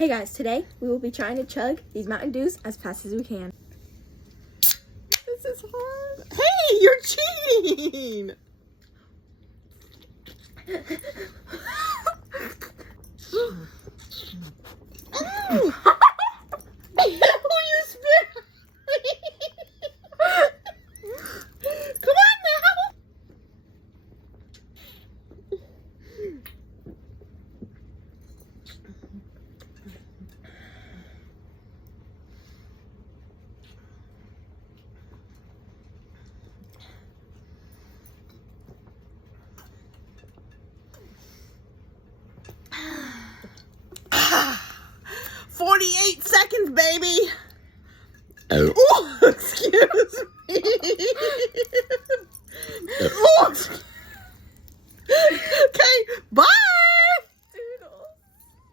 Hey guys, today we will be trying to chug these Mountain Dews as fast as we can. This is hard. Hey, you're cheating! You spit. Come on now. Ah, 48 seconds, baby. Oh, excuse me. Oh. Okay, bye.